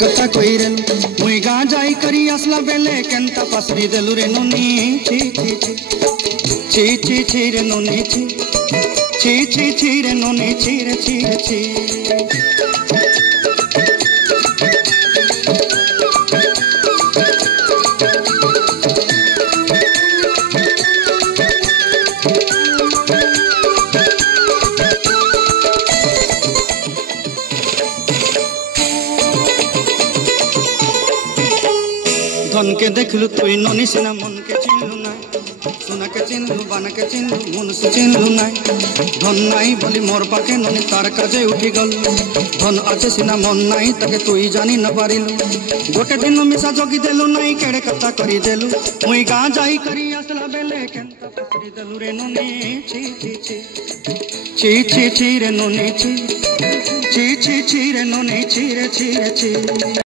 कथा कइरे मुई गाँ जाई करी आसला बेले केंता पासरी देलु रे नोनी ची ची ची ची ची रे नोनी ची ची ची ची रे नोनी ची रे ची रे ची धन के देखलु तुई नोनी सिना मन के चिन्हलु ना सुना के चिन्हलु बाना के चिन्हलु मन से चिन्हलु ना धन नाई बोली मोर पाखे नोनी तार काजे उठी गल धन आछे सिना मन नाई ताके तुई जानी न पारिलु गोटे दिन मिसा जगी देलु नाई केड़े कथा करी देलु मुई गाँ जाई करी आसला बेले केंता पसरी देलु रे नोनी ची ची ची ची ची ची रे नोनी ची ची ची ची रे नोनी ची रे ची रे ची।